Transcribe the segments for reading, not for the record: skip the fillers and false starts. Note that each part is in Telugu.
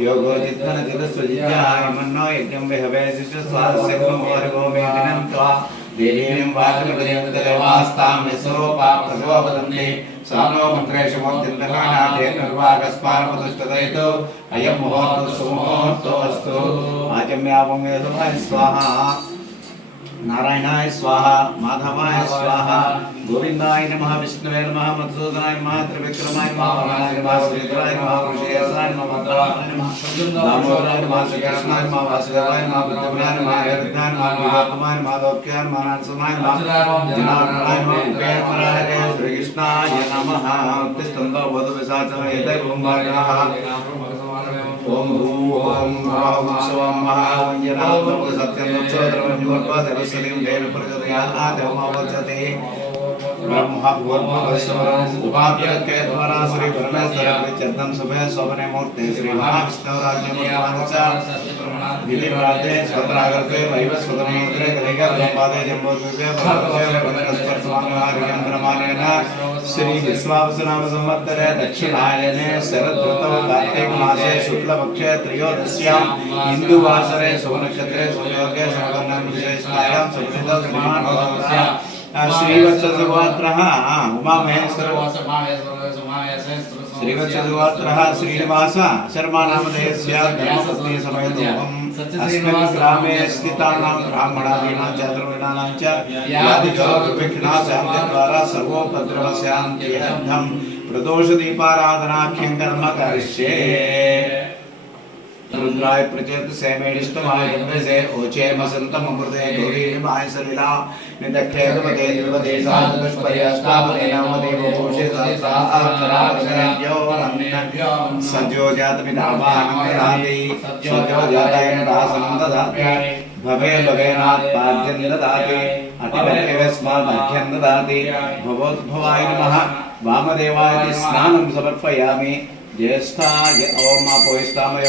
योगो जित्वन जितस्वजित्याय मन्नो यज्ञं विहवे शिष्यस्वादस्यं वर्गो मेदिनं त्वा देवीं वाचमदयन्तदेवास्तां विस्वरूपा प्रसववदन्ति सानो मन्त्रेषु मोक्तिन्दकानाथे निर्वागस्पारपदुष्टदयितो अयं मुहूर्तः सुमुहूर्तो अस्तु आचम्यावं वेदवाय स्वाहा नारायणाय स्वाहा माधवाय स्वाहा गोविंदाय नमः विष्णुवे नमः मधुसूदनाय नमः त्रिविक्रमाय नमः वामनाय नमः श्रीधराय नमः वृषेयसाय नमः मंगलाय नमः दामोदराय नमः श्रीकृष्णाय नमः वासुदेवाय नमः बुद्धमनाय नमः हरिद्राय नमः विभातमाय नमः लोक्याय नमः नारसिंहाय नमः जनार्दनाय नमः उपेन्द्राय श्रीकृष्णाय नमः तिष्ठन्तो वधुविशाचः एतै ओंकारः ओम ओम ओम स्वम महावंजनाम सत्यं सत्यं सर्वसलिं देव प्रचोदयात् आदमवचते ब्रह्मा भूर्भुवस्वरं उपाप्यके द्वारा श्री परमेश्वर चतन सुबह स्वप्ने मूर्ते श्री महाविष्णु राज्यमूर्ति विधिव्राते स्वत्रागते वैवस्वतमूर्ते कलिका ब्रह्मादे जम्बोद्वीपे भगवते वन्दनस्पर्शमानहार्यं ब्रह्माणेन श्री विश्वावसुनाम संवत्सरे दक्षिणायने शरद ऋतौ कार्तिक मासे शुक्ल पक्षे त्रयोदश्यां हिन्दुवासरे शुभनक्षत्रे सुयोगे शुभकर्णं विशेषायां सुकृतो सुमहानवत्सः श्रीवत्सगोत्रः श्रीवत्सगोत्रः श्रीनिवास शर्मा नामधेयस्य धर्मपत्नी समेतोऽहम् अस्मिन् ग्रामे स्थितानां ब्राह्मणादीनां चतुर्वेदानां च यादिजोगविघ्नाशान्तिद्वारा सर्वोपद्रवशान्त्यर्थं प्रदोषदीपाराधनाख्यं कर्म करिष्ये रुद्राय प्रचेत सेमेष्टमाय जन्मसे ओचे मसंतम अमृते गौरी निमाय सलिला निदख्ये दुपते दुपदेशात् पुष्पयास्तावते नामदेव भूषे सहस्राक्षराक्षरज्ञो नन्यो सज्जो जात विधावानन्ददाति सज्जो जाताय दासनं ददाति भवे भवेनात् पाद्यं ददाति अतिभवेस्माद् ददाति भवोद्भवाय नमः वामदेवाय स्नानं समर्पयामि ज्येष्ठाय ओम अपोस्तामय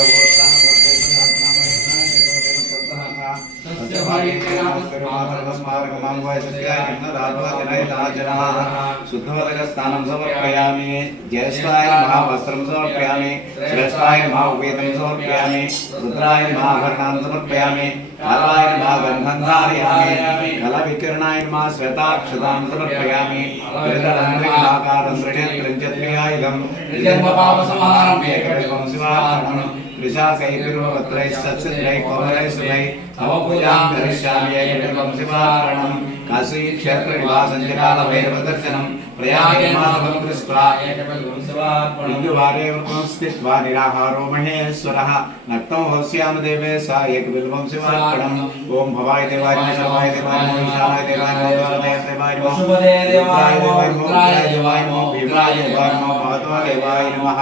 शुद्धवदकस्नानं समर्पयामि ज्येष्ठाय नमः वस्त्रं समर्पयामि श्रेष्ठाय नमः उपवेदं समर्पयामि रुद्राय नमः आभरणां समर्पयामि कालाय नमः गन्धं धारयामि कलविकिरणाय नमः श्वेताक्षतां समर्पयामि त्रिदलन्द्रिकाकारं त्रिनेत्रञ्चत्रियायुधं त्रिजन्मपापसंहारम् एकविधं शिवार्पणम् ऋषाकैर्वत्रैश्चत्सत्रैः कौरैः अवपूजां करिष्यामि एकविधं शिवार्पणम् काशी क्षेत्रनिवासं जलालभैरवदर्शनं प्रयागे माधवं दृष्ट्वा एकविधं शिवार्पणम् हिन्दुवारे व्रतं स्थित्वा निराहारो महेश्वरः नक्तं होस्याम देवे सा एकविधं शिवार्पणम् ओम भवाय देवाय नमः सर्वाय देवाय नमः ईशानाय देवाय नमः गौरवाय देवाय नमः शुभदे देवाय नमः रुद्राय देवाय नमः भीमाय देवाय नमः महत्वाय देवाय नमः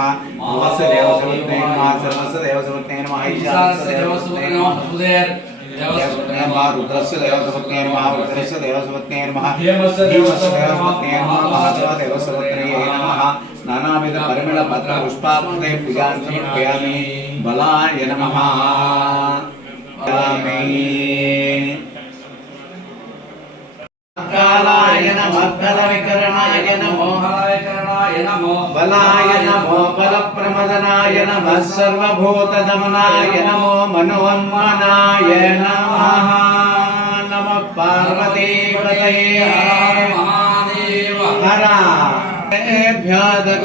वत्सदेव सुवत्ने नमः सर्वस्य सुवत्ने नमः ईशानस्य देवसुवत्ने नमः सुदेव नमः रुद्रस्य देवसुवत्ने नमः रुद्रस्य देवसुवत्ने नमः भीमस्य देवसुवत्ने नमः महादेव देवसुवत्ने नमः नानाविध परिमल पत्र पुष्पार्पणे पूजां समर्पयामि बलाय नमः कालाय नमः कलविकरणाय नमो बलाय नमो बलप्रमदनाय नमः सर्वभूतदमनाय नमो मनोन्मनाय नमः नमः पार्वतीपतये हर महादेव हर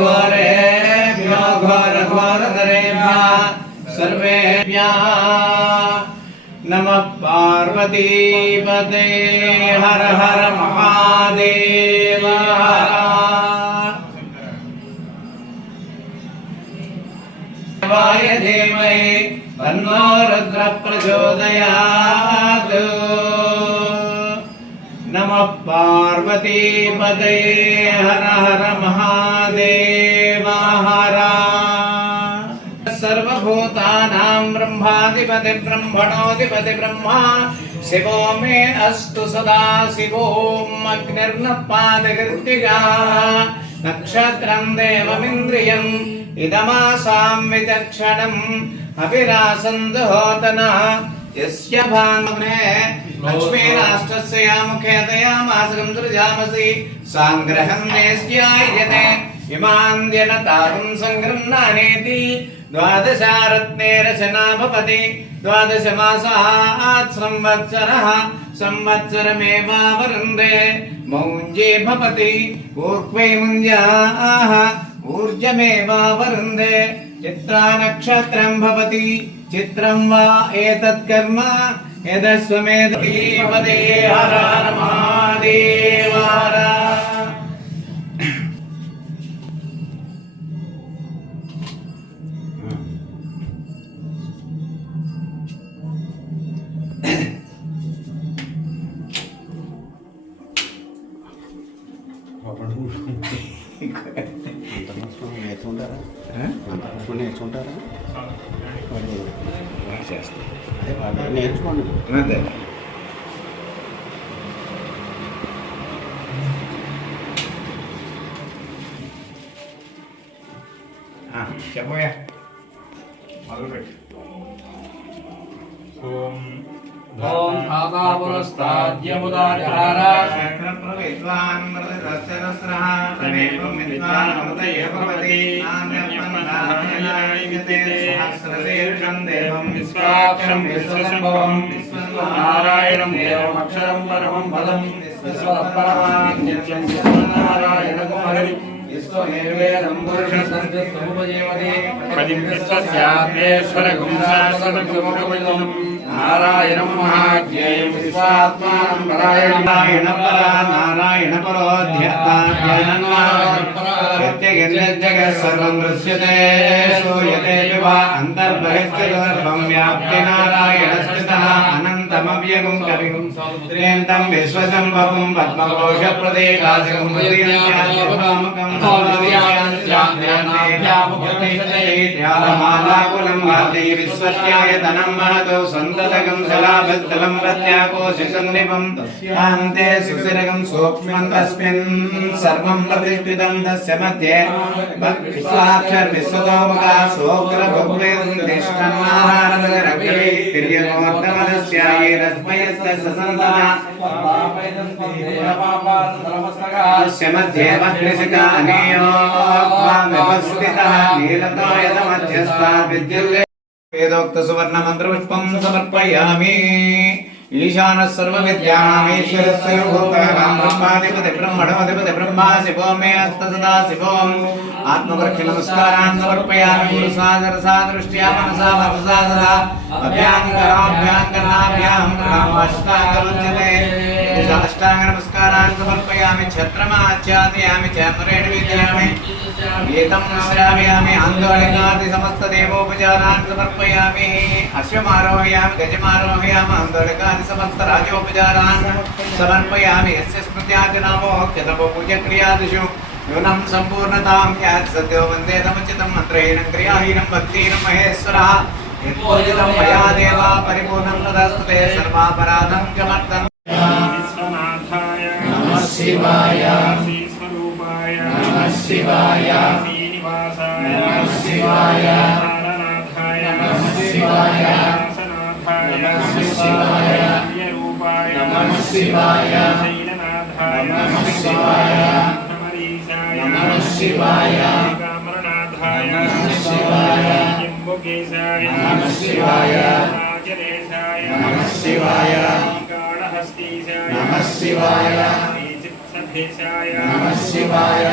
घोरेभ्यो घोरघोरधरेभ्यः सर्वेभ्यः नमः पार्वतीपते हर हर महादेव हर देवाय धीमहि तन्नो रुद्रः प्रचोदयात् नमः पार्वतीपते हर हर महादेव हर सर्वभूतानां ब्रह्माधिपति ब्रह्मणोऽधिपति ब्रह्मा शिवो मे अस्तु सदा शिवोऽम् अग्निर्नपादकृत्तिका नक्षत्रं देवमिन्द्रियम् इदमासां विचक्षणम् अभिरासन्तु होतनः यस्य भानुने लक्ष्मीराष्ट्रस्य मुखे दयामासकं सृजामसि सांग्रहं नेस्यायते हिमान्द्यन तारुं सङ्गृह्णानेति द्वादशारत्ने रचना भवति 12 मासात् संवत्सरः संवत्सरमेवावरुन्धे मौञ्जे भवति ऊर्ध्वे मुञ्जाः ऊर्जमेवावरुन्धे चित्रा नक्षत्रं भवति चित्रं वा एतत् कर्म यदस्वमेधि पदे हर हर महादेव हर నేర్చుకోండి చెప్పబోయా మొదలుపెట్టు ఓం ఆదాపురస్తాద్యముదాచార విద్వాన్ మృతదస్సరస్రః తమేవం విద్వాన్ అమృతయే భవతి నాన్యపన్నః సహస్రశీర్షం దేవం విశ్వాక్షం విశ్వసంభవం నారాయణం దేవమక్షరం పరమం పదం విశ్వపరమాం నిత్యం విశ్వనారాయణం హరి విశ్వనిర్వేదం పురుషసంతోపజీవతి పదివిశ్వస్యాత్మేశ్వర గుంసాసనం నారాయణం మహాజ్ఞేయం విశ్వాత్మానం పరాయణ నారాయణ పరోధ్యాత్మాజగత్ సర్వం దృశ్యతే శ్రూయతే వివా అంతర్బహిర్జగత్వం వ్యాప్తి నారాయణ స్థితః అనంతమవ్యగం కవిం త్ర్యంతం విశ్వసంభవం పద్మకోశ ప్రదేశాసికం హృదయంత్యాదిభామకం ధ్యానమాలాకులం వార్తై విశ్వస్యాయతనం మహతో సంతతకం శలాభస్థలం ప్రత్యాకోశి సన్నిభం అంతే సుశిరగం సూక్ష్మం తస్మిన్ సర్వం ప్రతిష్ఠితం తస్య మధ్యే విశ్వాక్షర విశ్వతోముఖ శోక్ర భుగ్వేదం తిష్టన్నాహారమగరగ్రే తిర్యగోర్ధమదస్యాయేరస్మయస్య ససంతః తస్య మధ్యే వహ్నిసికా అనేయో వ్యవస్థితః నీలతో యదమధ్యస్థాత్ విద్యుల్లే వేదోక్త సువర్ణ మంత్ర పుష్పం సమర్పయామి ఈశాన సర్వ విద్యామేశ్వరస్య భూతానాం బ్రహ్మాధిపతి బ్రహ్మణోధిపతి బ్రహ్మా శివో మే అస్త సదా శివోం ఆత్మపక్షి నమస్కారాన్ సమర్పయామి గురు సాదర సాదృష్ట్యా మనసా వరసా సదా అభ్యాంకరాభ్యాంకరాభ్యాం రామాష్టాంగముచ్యతే అష్టాంగ నమస్కారాన్ సమర్పయామి ఛత్రమాచ్ఛాదయామి చామరేణ విద్యామి గీతం శ్రావయామి ఆందోళనాది సమస్త దేవోపచారాన్ సమర్పయామి అశ్వమారోహయామి గజమారోహయామి ఆందోళకాది సమస్త రాజోపచారాన్ సమర్పయామి యస్య స్మృత్యాదినామో క్షతపూజక్రియాదిషు న్యూనం సంపూర్ణతాం యాత్ సద్యో వందేదముచితం మంత్రహీనం క్రియాహీనం భక్తిహీనం మహేశ్వరः యత్పూజితం మయా దేవా పరిపూర్ణం తదస్తుతే సర్వాపరాధం క్షమర్తం విశ్వనాథాయ నమః శివాయ శ్రీస్వరూపాయ నమః శివాయ శ్రీనివాసాయ నమః శివాయ నారాయణాథాయ నమః శివాయ దాసనాథాయ నమః శివాయ దివ్యరూపాయ నమః శివాయ శైలనాథాయ నమః శివాయ అమరీశాయ నమః శివాయ కామరనాథాయ నమః శివాయ జంబుకేశాయ నమః శివాయ రాజరేశాయ నమః శివాయ కాళహస్తీశాయ నమః శివాయ శ్రీచిత్సభేశాయ నమః శివాయ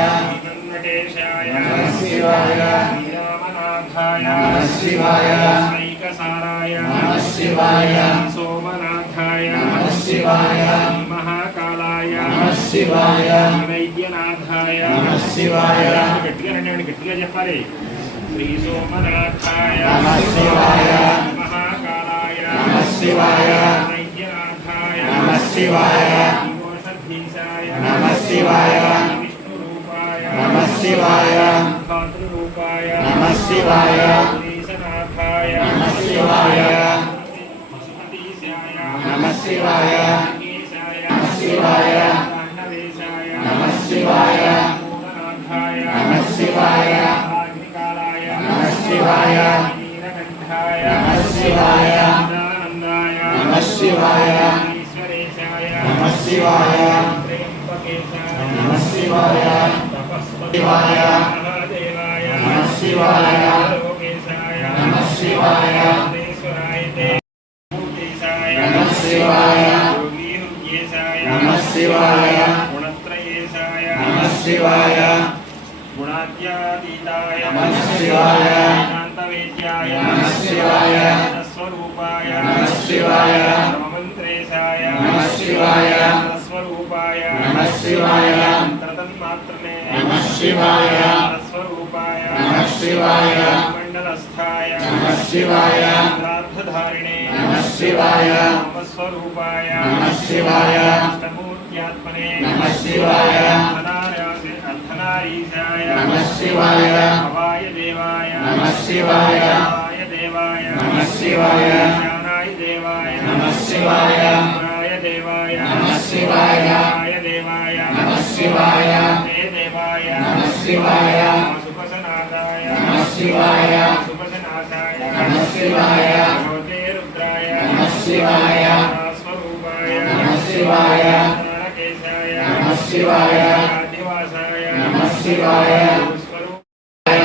వెంకటేశాయ నమః శివాయ శ్రీరామనాథాయ నమః శివాయ ఐకసారాయ నమః శివాయ సోమనాథాయ నమః శివాయ మహాకాలాయ నమః శివాయ వైద్యనాథాయ నమః శివాయ గట్టిగా రండి గట్టిగా చెప్పాలి శ్రీ సోమనాథాయ నమః శివాయ మహాకాలాయ నమః శివాయ వైద్యనాథాయ నమః శివాయ ఘోషధీశాయ నమః శివాయ విష్ణురూపాయ నమః శివాయ భాతృరూపాయ నమః శివాయ శ్రీశనాథాయ నమః శివాయ పశుపతీశాయ నమః శివాయ కేశాయ నమః శివాయ తాండవేశాయ నమః శివాయ మూలనాథాయ నమః శివాయ అగ్నికాలాయ నమః శివాయ నీలకంఠాయ నమః శివాయ సదానందాయ నమః శివాయ ఈశ్వరేశాయ నమః శివాయ త్రయంబకేశాయ నమః శివాయ తపస్పతి శివాయ మహాదేవాయ నమః శివాయ లోకేశాయ నమః శివాయ ఈశ్వరాయ భూతేశాయ నమః శివాయ యోగి హృద్యేశాయ నమః శివాయ గుణత్రయేశాయ నమః శివాయ గుణాద్యాతీతాయ నమః శివాయ శాంతవేద్యాయ నమః శివాయ స్వరూపాయ నమః శివాయ మంత్రేశాయ నమః శివాయ స్వరూపాయ నమః శివాయ తన్మాత్రనే నమః శివాయ స్వరూపాయ నమః శివాయ మండలస్థాయ నమః శివాయ ప్రార్థధారిణే నమః శివాయ స్వరూపాయ నమః శివాయ అష్టమూర్త్యాత్మనే నమః శివాయ అర్ధనారీశాయ నమః శివాయ భవాయ దేవాయ నమః శివాయ భవాయ దేవాయ నమః శివాయ జ్ఞానాయ దేవాయ నమః శివాయ రాయ దేవాయ నమః శివాయ రాయ దేవాయ నమః శివాయ తే దేవాయ నమః శివాయ సుపసనాదాయ నమః శివాయ సుపసనాదాయ నమః శివాయ భగవతే రుద్రాయ నమః శివాయ స్వరూపాయ నమః శివాయ నారకేశాయ నమః శివాయ ఆదివాసాయ నమః శివాయ స్వరూపాయ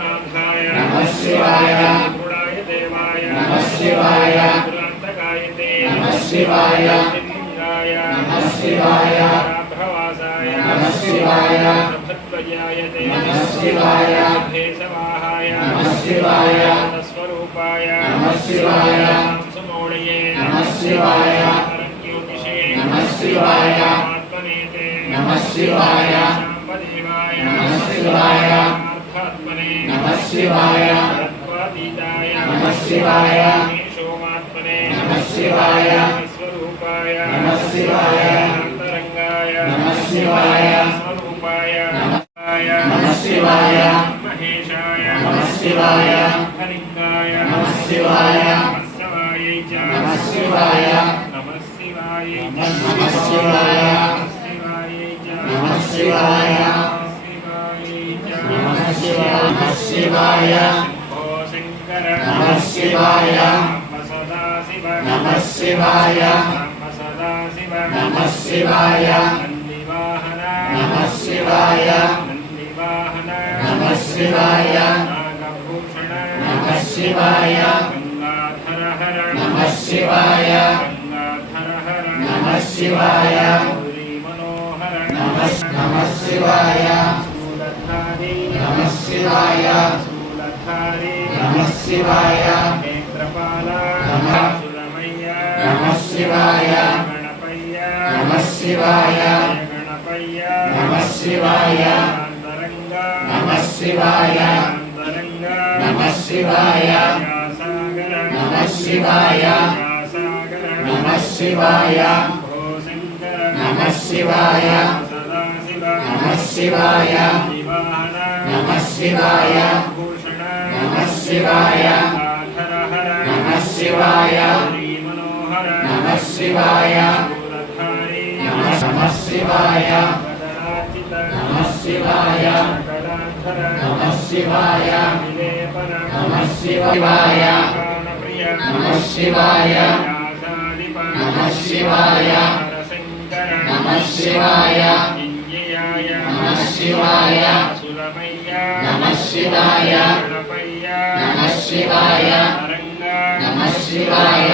నాథాయ నమః శివాయ గుణాయ దేవాయ నమః శివాయ దురంతకాయతే నమః శివాయ ఇంద్రాయ నమః శివాయ రాఘవాసాయ నమః శివాయ సభద్వయాయతే నమః శివాయ భేషవాహాయ నమః శివాయ స్వరూపాయ నమః శివాయ సంసుమోళయే నమః శివాయ పరంజ్యోతిషే నమః శివాయ ఆత్మనేతే నమః శివాయ శాంబదేవాయ నమః శివాయ ఆత్మనే నమః శివాయ తత్వాతీతాయ నమః శివాయ శోమాత్మనే నమః శివాయ స్వరూపాయ నమః శివాయ అంతరంగాయ నమః శివాయ స్వరూపాయ నమః శివాయ మహేశాయ నమః శివాయ హరింగాయ నమః శివాయ నమః శివాయ నమః శివాయ నమః శివాయ నమః శివాయ నమః శివాయ నమః శివాయ నమః శివాయ ఓ శంకర నమః శివాయ సదాశివ నమః శివాయ సదాశివ నమః శివాయ నందివాహన నమః శివాయ నందివాహన నమః శివాయ నాగభూషణ నమః శివాయ గంగాధర హర నమః శివాయ గంగాధర హర నమః శివాయ గౌరీ మనోహర నమః శివాయ శూలధారి నమః శివాయ శూలధారి నమః శివాయ నేత్రపాల నమః సురమయ్య నమః శివాయ గణపయ్య నమః శివాయ గణపయ్య నమః శివాయ అంతరంగ నమః శివాయ అంతరంగ నమః శివాయ వ్యాసాగర నమః శివాయ వ్యాసాగర నమః శివాయ భోశంకర నమః శివాయ సదాశివ నమః శివాయ నివాహన నమః శివాయ భూషణ నమః శివాయ గాధర హర నమః శివాయ శ్రీ మనోహర నమః శివాయ శూలధారి నమః శివాయ గణరాజిత నమః శివాయ గణాధర నమః శివాయ విలేపన నమః శివాయ ప్రాణప్రియ నమః శివాయ వ్యాసాధిప నమః శివాయ హరశంకర నమః శివాయ ఇంజయాయ నమః శివాయ సురమయ్య నమః శివాయ గణపయ్య నమః శివాయ తరంగ నమః శివాయ